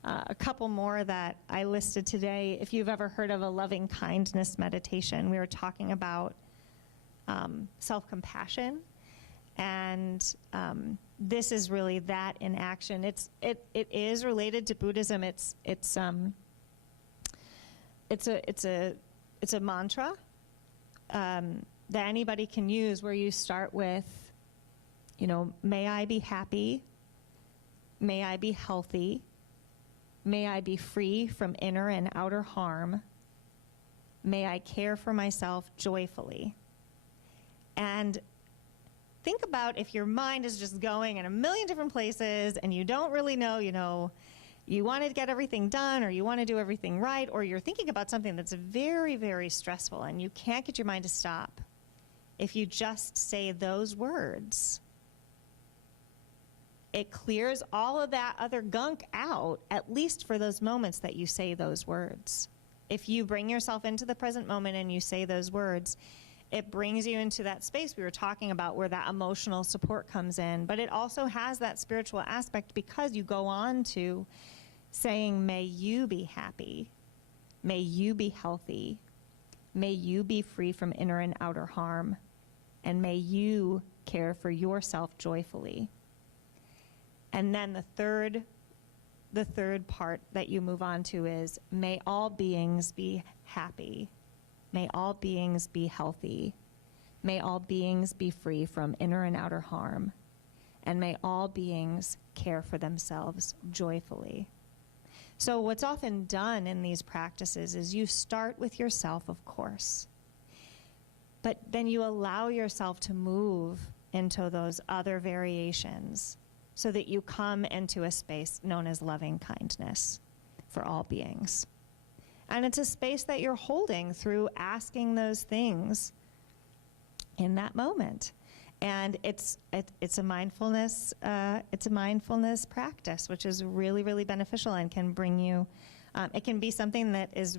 A couple more that I listed today. If you've ever heard of a loving kindness meditation, we were talking about self-compassion, and this is really that in action. It is related to Buddhism. It's a mantra that anybody can use, where you start with, may I be happy, may I be healthy, may I be free from inner and outer harm, may I care for myself joyfully. And think about if your mind is just going in a million different places and you don't really know, you want to get everything done, or you want to do everything right, or you're thinking about something that's very, very stressful and you can't get your mind to stop, if you just say those words, it clears all of that other gunk out, at least for those moments that you say those words. If you bring yourself into the present moment and you say those words, it brings you into that space we were talking about where that emotional support comes in. But it also has that spiritual aspect because you go on to saying, may you be happy, may you be healthy, may you be free from inner and outer harm, and may you care for yourself joyfully. And then the third part that you move on to is, may all beings be happy. May all beings be healthy. May all beings be free from inner and outer harm. And may all beings care for themselves joyfully. So what's often done in these practices is you start with yourself, of course. But then you allow yourself to move into those other variations so that you come into a space known as loving kindness for all beings. And it's a space that you're holding through asking those things in that moment. And it's a mindfulness practice, which is really, really beneficial and can bring you. It can be something that is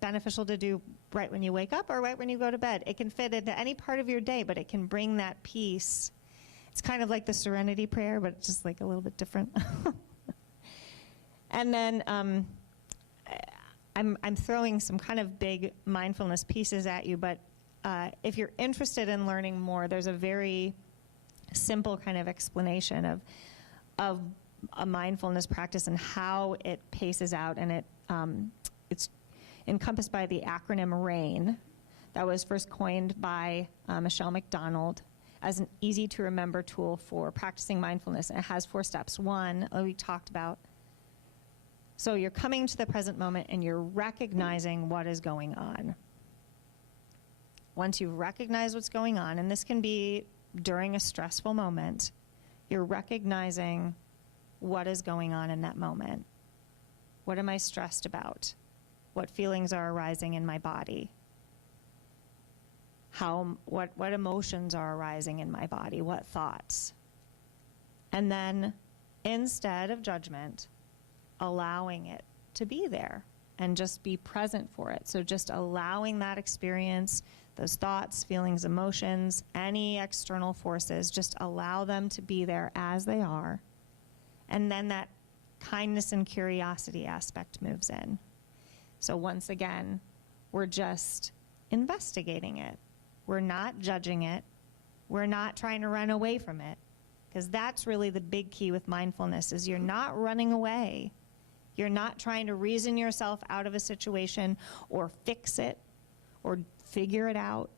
beneficial to do right when you wake up or right when you go to bed. It can fit into any part of your day, but it can bring that peace. It's kind of like the Serenity Prayer, but it's just like a little bit different. And then I'm throwing some kind of big mindfulness pieces at you, but if you're interested in learning more, there's a very simple kind of explanation of a mindfulness practice and how it paces out, and it's encompassed by the acronym RAIN that was first coined by Michelle McDonald as an easy-to-remember tool for practicing mindfulness. And it has 4 steps. 1, we talked about. So you're coming to the present moment and you're recognizing what is going on. Once you recognize what's going on, and this can be during a stressful moment, you're recognizing what is going on in that moment. What am I stressed about? What feelings are arising in my body? What emotions are arising in my body? What thoughts? And then, instead of judgment, allowing it to be there and just be present for it. So just allowing that experience, those thoughts, feelings, emotions, any external forces, just allow them to be there as they are. And then that kindness and curiosity aspect moves in. So once again, we're just investigating it. We're not judging it. We're not trying to run away from it. Because that's really the big key with mindfulness, is you're not running away. You're not trying to reason yourself out of a situation or fix it or figure it out.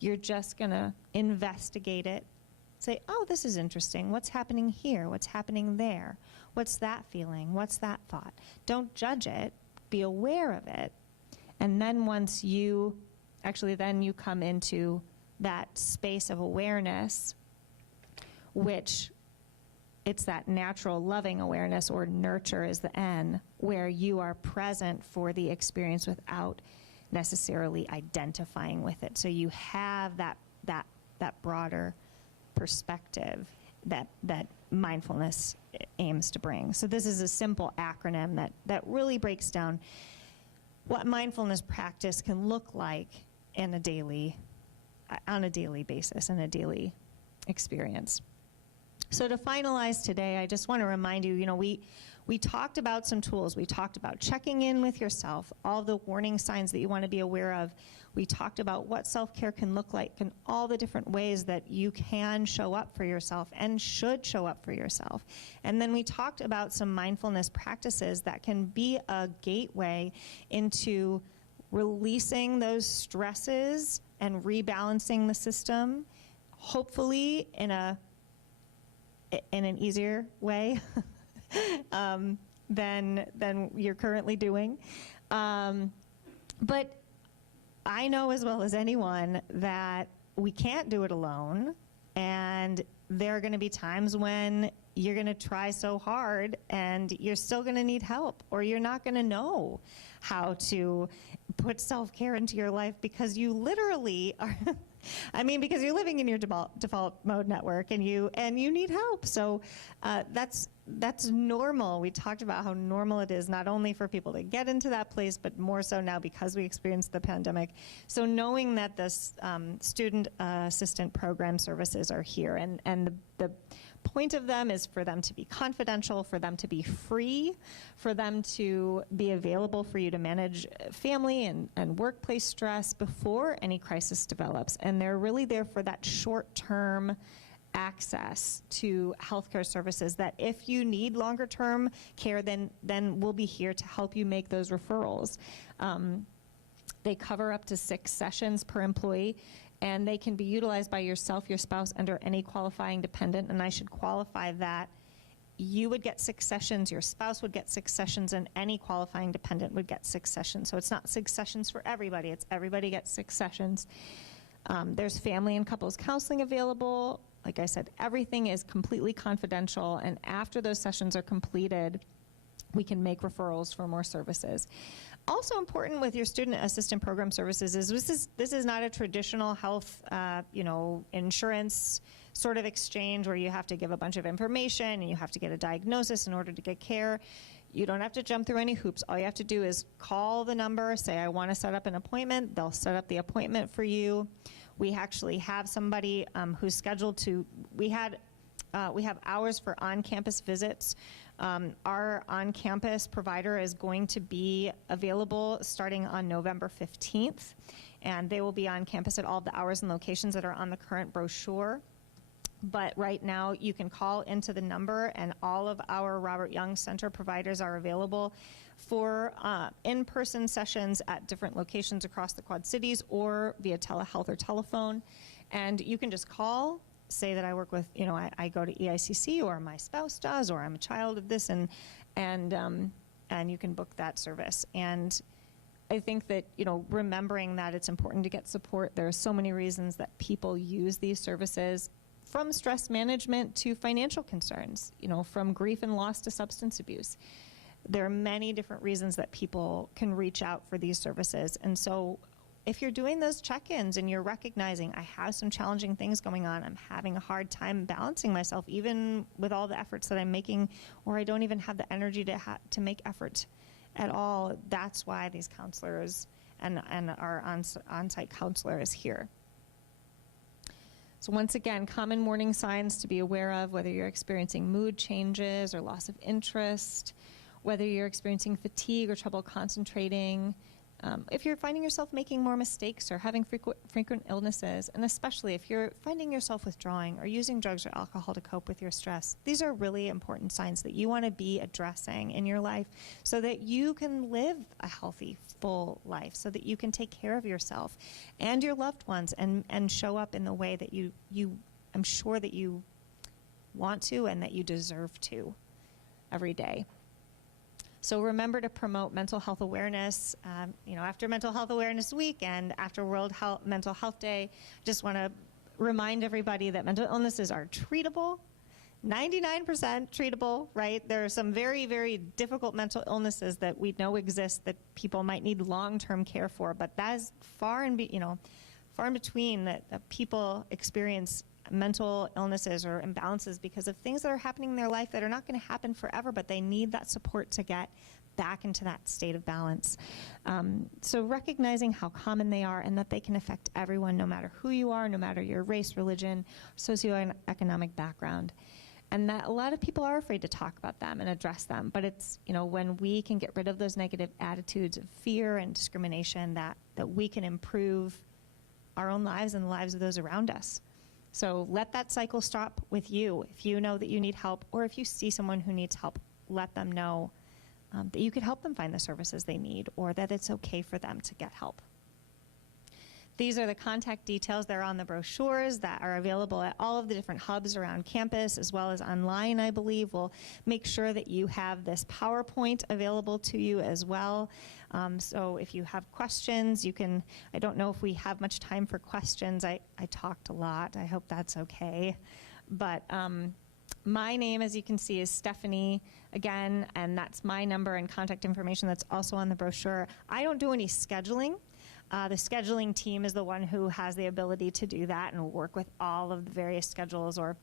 You're just going to investigate it. Say, oh, this is interesting. What's happening here? What's happening there? What's that feeling? What's that thought? Don't judge it. Be aware of it. And then once you, then you come into that space of awareness, which it's that natural loving awareness, or nurture is the N, where you are present for the experience without necessarily identifying with it. So you have that broader perspective that mindfulness aims to bring. So this is a simple acronym that really breaks down what mindfulness practice can look like on a daily basis, in a daily experience. So to finalize today, I just want to remind you, we talked about some tools. We talked about checking in with yourself, all the warning signs that you want to be aware of. We talked about what self-care can look like and all the different ways that you can show up for yourself and should show up for yourself. And then we talked about some mindfulness practices that can be a gateway into releasing those stresses and rebalancing the system, hopefully in an easier way than you're currently doing. But I know as well as anyone that we can't do it alone, and there are going to be times when you're going to try so hard and you're still going to need help, or you're not going to know how to put self-care into your life because you literally are because you're living in your default mode network and you need help. So that's normal. We talked about how normal it is not only for people to get into that place, but more so now because we experienced the pandemic. So knowing that this student assistant program services are here, and the point of them is for them to be confidential, for them to be free, for them to be available for you to manage family and workplace stress before any crisis develops. And they're really there for that short-term access to healthcare services that if you need longer-term care, then we'll be here to help you make those referrals. They cover up to 6 sessions per employee, and they can be utilized by yourself, your spouse, under any qualifying dependent. And I should qualify that you would get 6 sessions, your spouse would get 6 sessions, and any qualifying dependent would get 6 sessions. So it's not 6 sessions for everybody, it's everybody gets 6 sessions. There's family and couples counseling available. Like I said, everything is completely confidential, and after those sessions are completed, we can make referrals for more services. Also important with your student assistant program services is this is not a traditional health, insurance sort of exchange where you have to give a bunch of information and you have to get a diagnosis in order to get care. You don't have to jump through any hoops. All you have to do is call the number, say, I want to set up an appointment. They'll set up the appointment for you. We actually have somebody who's scheduled to, we have hours for on-campus visits. Our on-campus provider is going to be available starting on November 15th, and they will be on campus at all the hours and locations that are on the current brochure. But right now, you can call into the number, and all of our Robert Young Center providers are available for in-person sessions at different locations across the Quad Cities or via telehealth or telephone. And you can just call, say that I work with, I go to EICC, or my spouse does, or I'm a child of this, and you can book that service. And I think that, remembering that it's important to get support. There are so many reasons that people use these services, from stress management to financial concerns, from grief and loss to substance abuse. There are many different reasons that people can reach out for these services. And so if you're doing those check-ins and you're recognizing, I have some challenging things going on, I'm having a hard time balancing myself, even with all the efforts that I'm making, or I don't even have the energy to make effort at all, that's why these counselors and our on-site counselor is here. So once again, common warning signs to be aware of, whether you're experiencing mood changes or loss of interest, whether you're experiencing fatigue or trouble concentrating, if you're finding yourself making more mistakes or having frequent illnesses, and especially if you're finding yourself withdrawing or using drugs or alcohol to cope with your stress, these are really important signs that you want to be addressing in your life so that you can live a healthy, full life, so that you can take care of yourself and your loved ones and show up in the way that I'm sure that you want to and that you deserve to every day. So remember to promote mental health awareness. After Mental Health Awareness Week and after World Mental Health Day, just want to remind everybody that mental illnesses are treatable, 99% treatable, right? There are some very, very difficult mental illnesses that we know exist that people might need long-term care for, but that is far in between that people experience mental illnesses or imbalances because of things that are happening in their life that are not going to happen forever, but they need that support to get back into that state of balance. So recognizing how common they are and that they can affect everyone, no matter who you are, no matter your race, religion, socioeconomic background. And that a lot of people are afraid to talk about them and address them. But it's, when we can get rid of those negative attitudes of fear and discrimination, that we can improve our own lives and the lives of those around us. So let that cycle stop with you. If you know that you need help, or if you see someone who needs help, let them know that you could help them find the services they need, or that it's okay for them to get help. These are the contact details. They're on the brochures that are available at all of the different hubs around campus, as well as online, I believe. We'll make sure that you have this PowerPoint available to you as well. So if you have questions, you can, I don't know if we have much time for questions. I talked a lot. I hope that's okay. But My name, as you can see, is Stephanie again, and that's my number and contact information that's also on the brochure. I don't do any scheduling. The scheduling team is the one who has the ability to do that and work with all of the various schedules, or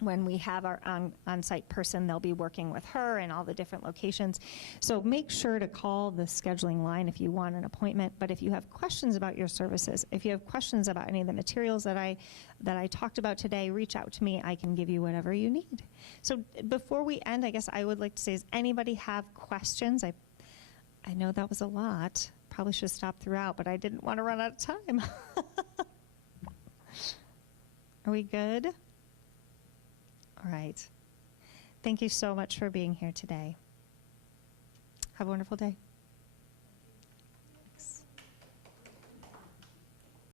when we have our on-site person, they'll be working with her in all the different locations. So make sure to call the scheduling line if you want an appointment. But if you have questions about your services, if you have questions about any of the materials that I talked about today, reach out to me. I can give you whatever you need. So before we end, I guess I would like to say, does anybody have questions? I know that was a lot. Probably should have stopped throughout, but I didn't want to run out of time. Are we good? All right. Thank you so much for being here today. Have a wonderful day.